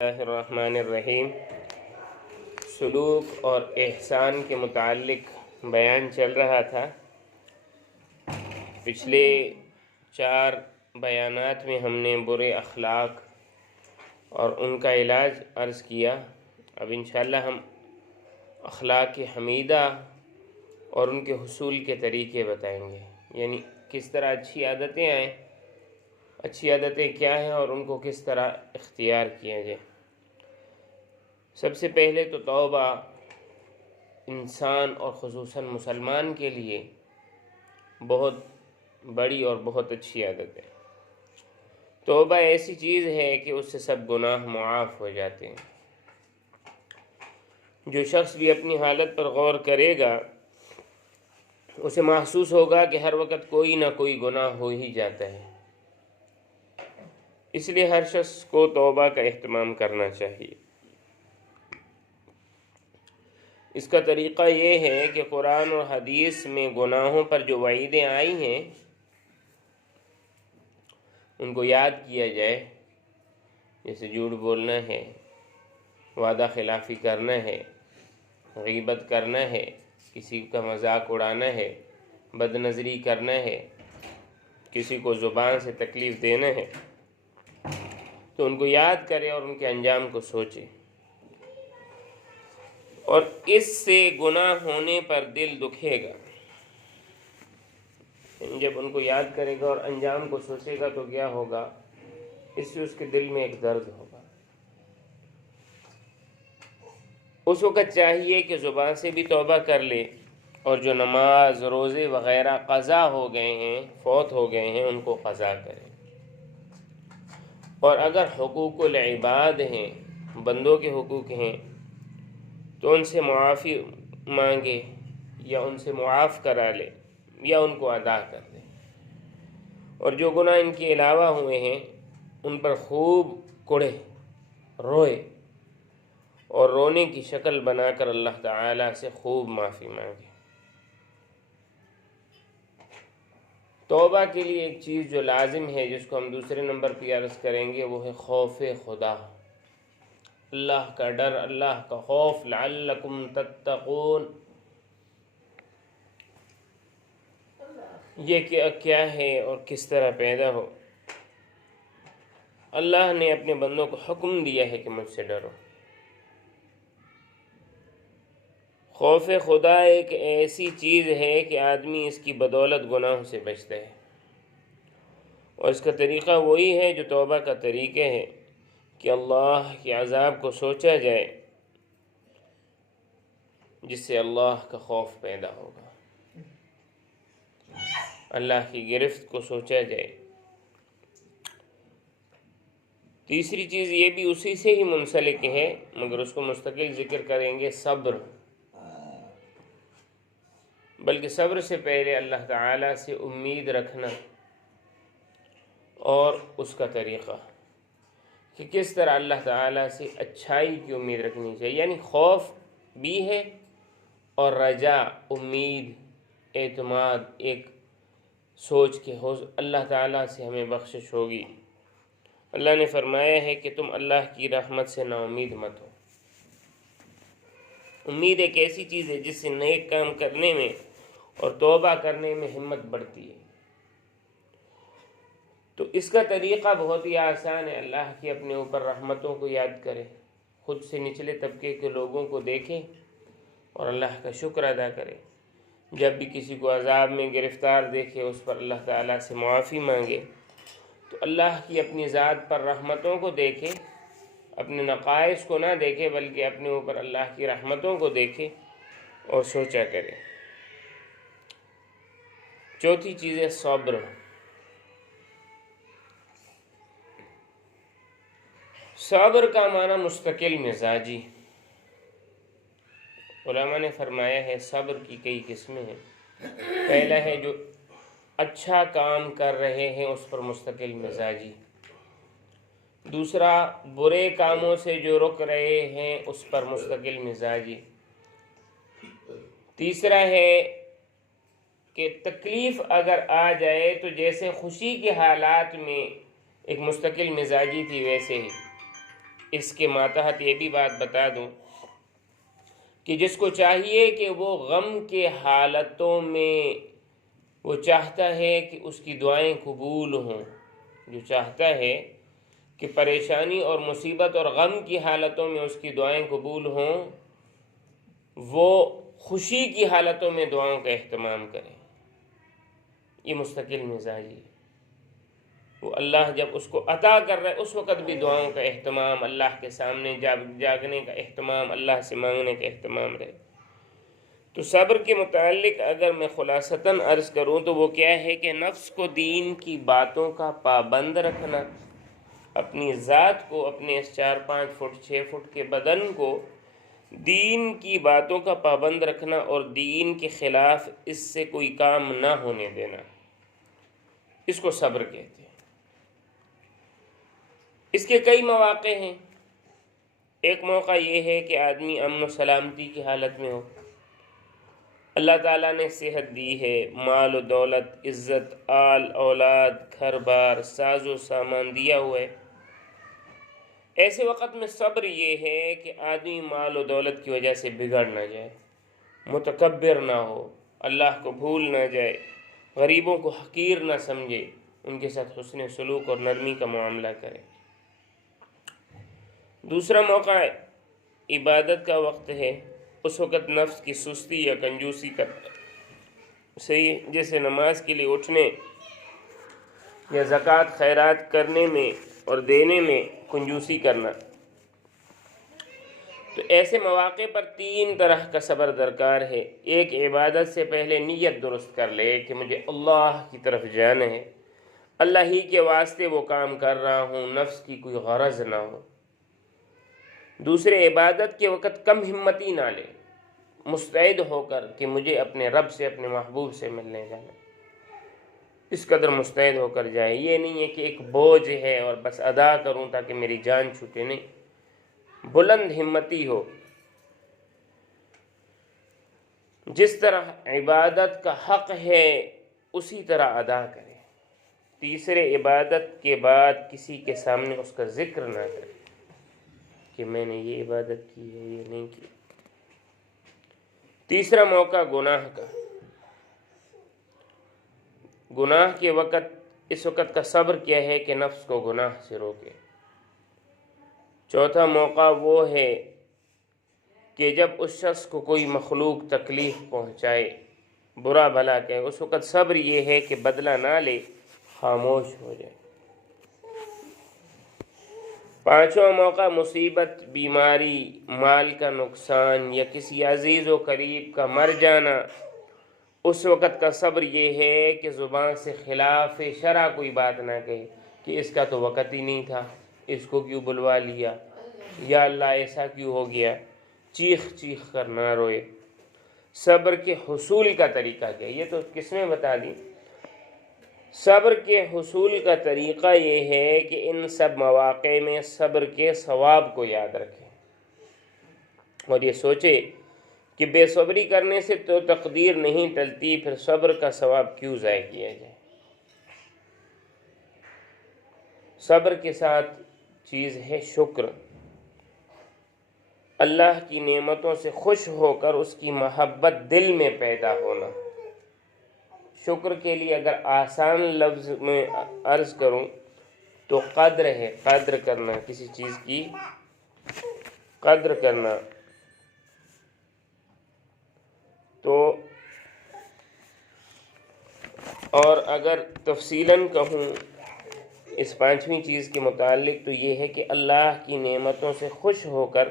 اللہ الرحمن الرحیم۔ سلوک اور احسان کے متعلق بیان چل رہا تھا۔ پچھلے 4 بیانات میں ہم نے برے اخلاق اور ان کا علاج عرض کیا۔ اب انشاءاللہ ہم اخلاق حمیدہ اور ان کے حصول کے طریقے بتائیں گے، یعنی کس طرح اچھی عادتیں آئیں، اچھی عادتیں کیا ہیں اور ان کو کس طرح اختیار کیا جائے۔ سب سے پہلے تو توبہ انسان اور خصوصاً مسلمان کے لیے بہت بڑی اور بہت اچھی عادت ہے۔ توبہ ایسی چیز ہے کہ اس سے سب گناہ معاف ہو جاتے ہیں۔ جو شخص بھی اپنی حالت پر غور کرے گا اسے محسوس ہوگا کہ ہر وقت کوئی نہ کوئی گناہ ہو ہی جاتا ہے۔ اس لیے ہر شخص کو توبہ کا اہتمام کرنا چاہیے۔ اس کا طریقہ یہ ہے کہ قرآن اور حدیث میں گناہوں پر جو وعیدیں آئی ہیں ان کو یاد کیا جائے، جیسے جھوٹ بولنا ہے، وعدہ خلافی کرنا ہے، غیبت کرنا ہے، کسی کا مذاق اڑانا ہے، بد نظری کرنا ہے، کسی کو زبان سے تکلیف دینا ہے، تو ان کو یاد کرے اور ان کے انجام کو سوچے، اور اس سے گناہ ہونے پر دل دکھے گا۔ جب ان کو یاد کرے گا اور انجام کو سوچے گا تو کیا ہوگا؟ اس سے اس کے دل میں ایک درد ہوگا۔ اس وقت چاہیے کہ زبان سے بھی توبہ کر لے، اور جو نماز روزے وغیرہ قضا ہو گئے ہیں، فوت ہو گئے ہیں، ان کو قضا کرے۔ اور اگر حقوق العباد ہیں، بندوں کے حقوق ہیں، تو ان سے معافی مانگے یا ان سے معاف کرا لے یا ان کو ادا کر دے۔ اور جو گناہ ان کے علاوہ ہوئے ہیں ان پر خوب کوڑے، روئے، اور رونے کی شکل بنا کر اللہ تعالیٰ سے خوب معافی مانگے۔ توبہ کے لیے ایک چیز جو لازم ہے، جس کو ہم دوسرے نمبر پہ عرض کریں گے، وہ ہے خوف خدا، اللہ کا ڈر، اللہ کا خوف، لعلکم تتقون۔ یہ کیا ہے اور کس طرح پیدا ہو؟ اللہ نے اپنے بندوں کو حکم دیا ہے کہ مجھ سے ڈرو۔ خوف خدا ایک ایسی چیز ہے کہ آدمی اس کی بدولت گناہوں سے بچتا ہے، اور اس کا طریقہ وہی ہے جو توبہ کا طریقہ ہے، کہ اللہ کے عذاب کو سوچا جائے، جس سے اللہ کا خوف پیدا ہوگا، اللہ کی گرفت کو سوچا جائے۔ تیسری چیز یہ بھی اسی سے ہی منسلک ہے، مگر اس کو مستقل ذکر کریں گے، صبر۔ بلکہ صبر سے پہلے اللہ تعالیٰ سے امید رکھنا، اور اس کا طریقہ کہ کس طرح اللہ تعالیٰ سے اچھائی کی امید رکھنی چاہیے، یعنی خوف بھی ہے اور رجا، امید، اعتماد، ایک سوچ کے اللہ تعالیٰ سے ہمیں بخشش ہوگی۔ اللہ نے فرمایا ہے کہ تم اللہ کی رحمت سے نا امید مت ہو۔ امید ایک ایسی چیز ہے جس سے نیک کام کرنے میں اور توبہ کرنے میں ہمت بڑھتی ہے۔ تو اس کا طریقہ بہت ہی آسان ہے، اللہ کی اپنے اوپر رحمتوں کو یاد کرے، خود سے نچلے طبقے کے لوگوں کو دیکھے اور اللہ کا شکر ادا کرے۔ جب بھی کسی کو عذاب میں گرفتار دیکھے اس پر اللہ تعالیٰ سے معافی مانگے، تو اللہ کی اپنی ذات پر رحمتوں کو دیکھے، اپنے نقائص کو نہ دیکھے بلکہ اپنے اوپر اللہ کی رحمتوں کو دیکھے اور سوچا کرے۔ چوتھی چیز ہے صبر۔ صبر کا معنی مستقل مزاجی۔ علماء نے فرمایا ہے صبر کی کئی قسمیں ہیں۔ پہلا ہے جو اچھا کام کر رہے ہیں اس پر مستقل مزاجی۔ دوسرا برے کاموں سے جو رک رہے ہیں اس پر مستقل مزاجی۔ تیسرا ہے کہ تکلیف اگر آ جائے تو جیسے خوشی کے حالات میں ایک مستقل مزاجی تھی ویسے ہی، اس کے ماتحت یہ بھی بات بتا دوں کہ جس کو چاہیے کہ وہ غم کے حالتوں میں وہ چاہتا ہے کہ اس کی دعائیں قبول ہوں، جو چاہتا ہے کہ پریشانی اور مصیبت اور غم کی حالتوں میں اس کی دعائیں قبول ہوں، وہ خوشی کی حالتوں میں دعاؤں کا اہتمام کرے۔ یہ مستقل مزاجی ہے۔ وہ اللہ جب اس کو عطا کر رہا ہے اس وقت بھی دعاؤں کا اہتمام، اللہ کے سامنے جاگنے کا اہتمام، اللہ سے مانگنے کا اہتمام رہے۔ تو صبر کے متعلق اگر میں خلاصتاً عرض کروں تو وہ کیا ہے کہ نفس کو دین کی باتوں کا پابند رکھنا، اپنی ذات کو، اپنے اس 4-5 فٹ 6 فٹ کے بدن کو دین کی باتوں کا پابند رکھنا اور دین کے خلاف اس سے کوئی کام نہ ہونے دینا، اس کو صبر کہتے ہیں۔ اس کے کئی مواقع ہیں۔ ایک موقع یہ ہے کہ آدمی امن و سلامتی کی حالت میں ہو، اللہ تعالیٰ نے صحت دی ہے، مال و دولت، عزت، آل اولاد، گھر بار، ساز و سامان دیا ہوا ہے۔ ایسے وقت میں صبر یہ ہے کہ آدمی مال و دولت کی وجہ سے بگڑ نہ جائے، متکبر نہ ہو، اللہ کو بھول نہ جائے، غریبوں کو حقیر نہ سمجھے، ان کے ساتھ حسن سلوک اور نرمی کا معاملہ کرے۔ دوسرا موقع عبادت کا وقت ہے، اس وقت نفس کی سستی یا کنجوسی کا صحیح، جیسے نماز کے لیے اٹھنے یا زکوٰۃ خیرات کرنے میں اور دینے میں کنجوسی کرنا۔ تو ایسے مواقع پر 3 طرح کا صبر درکار ہے۔ ایک، عبادت سے پہلے نیت درست کر لے کہ مجھے اللہ کی طرف جانا ہے، اللہ ہی کے واسطے وہ کام کر رہا ہوں، نفس کی کوئی غرض نہ ہو۔ دوسرے، عبادت کے وقت کم ہمتی نہ لے، مستعد ہو کر کہ مجھے اپنے رب سے، اپنے محبوب سے ملنے جانا، اس قدر مستعد ہو کر جائے۔ یہ نہیں ہے کہ ایک بوجھ ہے اور بس ادا کروں تاکہ میری جان چھوٹے، نہیں، بلند ہمتی ہو، جس طرح عبادت کا حق ہے اسی طرح ادا کرے۔ تیسرے، عبادت کے بعد کسی کے سامنے اس کا ذکر نہ کرے کہ میں نے یہ عبادت کی ہے، یہ نہیں کی۔ تیسرا موقع گناہ کا، گناہ کے وقت، اس وقت کا صبر کیا ہے کہ نفس کو گناہ سے روکے۔ چوتھا موقع وہ ہے کہ جب اس شخص کو کوئی مخلوق تکلیف پہنچائے، برا بھلا کہے، اس وقت صبر یہ ہے کہ بدلہ نہ لے، خاموش ہو جائے۔ پانچواں موقع مصیبت، بیماری، مال کا نقصان یا کسی عزیز و قریب کا مر جانا، اس وقت کا صبر یہ ہے کہ زبان سے خلاف شرع کوئی بات نہ کہے کہ اس کا تو وقت ہی نہیں تھا، اس کو کیوں بلوا لیا، یا اللہ ایسا کیوں ہو گیا، چیخ چیخ کر نہ روئے۔ صبر کے حصول کا طریقہ کیا، یہ تو کس میں بتا دی۔ صبر کے حصول کا طریقہ یہ ہے کہ ان سب مواقع میں صبر کے ثواب کو یاد رکھیں اور یہ سوچے کہ بے صبری کرنے سے تو تقدیر نہیں ٹلتی، پھر صبر کا ثواب کیوں ضائع کیا جائے۔ صبر کے ساتھ چیز ہے شکر، اللہ کی نعمتوں سے خوش ہو کر اس کی محبت دل میں پیدا ہونا۔ شکر کے لیے اگر آسان لفظ میں عرض کروں تو قدر ہے، قدر کرنا، کسی چیز کی قدر کرنا۔ تو اور اگر تفصیلاً کہوں اس 5ویں چیز کے متعلق تو یہ ہے کہ اللہ کی نعمتوں سے خوش ہو کر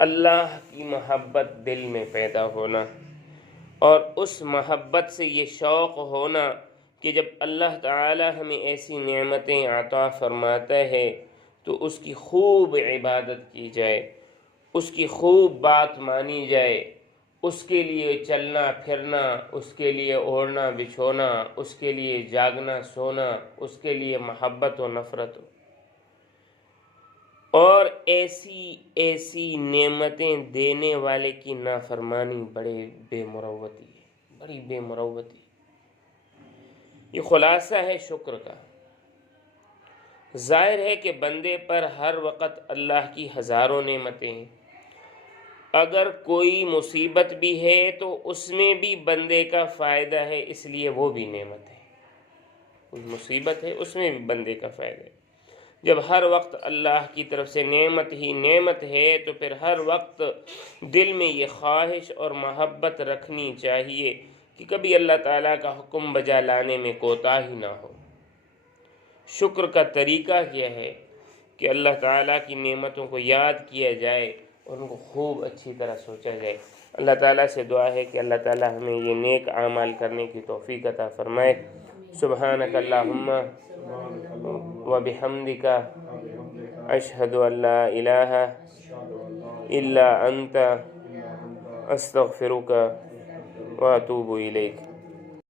اللہ کی محبت دل میں پیدا ہونا، اور اس محبت سے یہ شوق ہونا کہ جب اللہ تعالی ہمیں ایسی نعمتیں عطا فرماتا ہے تو اس کی خوب عبادت کی جائے، اس کی خوب بات مانی جائے، اس کے لیے چلنا پھرنا، اس کے لیے اوڑھنا بچھونا، اس کے لیے جاگنا سونا، اس کے لیے محبت و نفرت ہو۔ اور ایسی نعمتیں دینے والے کی نافرمانی بڑی بے مروتی ہے، بڑی بے مروتی۔ یہ خلاصہ ہے شکر کا۔ ظاہر ہے کہ بندے پر ہر وقت اللہ کی ہزاروں نعمتیں ہیں، اگر کوئی مصیبت بھی ہے تو اس میں بھی بندے کا فائدہ ہے، اس لیے وہ بھی نعمت ہے۔ کوئی مصیبت ہے اس میں بھی بندے کا فائدہ ہے۔ جب ہر وقت اللہ کی طرف سے نعمت ہی نعمت ہے تو پھر ہر وقت دل میں یہ خواہش اور محبت رکھنی چاہیے کہ کبھی اللہ تعالیٰ کا حکم بجا لانے میں کوتاہی نہ ہو۔ شکر کا طریقہ کیا ہے کہ اللہ تعالیٰ کی نعمتوں کو یاد کیا جائے اور ان کو خوب اچھی طرح سوچا جائے۔ اللہ تعالیٰ سے دعا ہے کہ اللہ تعالیٰ ہمیں یہ نیک اعمال کرنے کی توفیق عطا فرمائے۔ سبحانک اللہم و بحمدک اشہد ان لا الہ الا انت استغفرک و اتوب الیک۔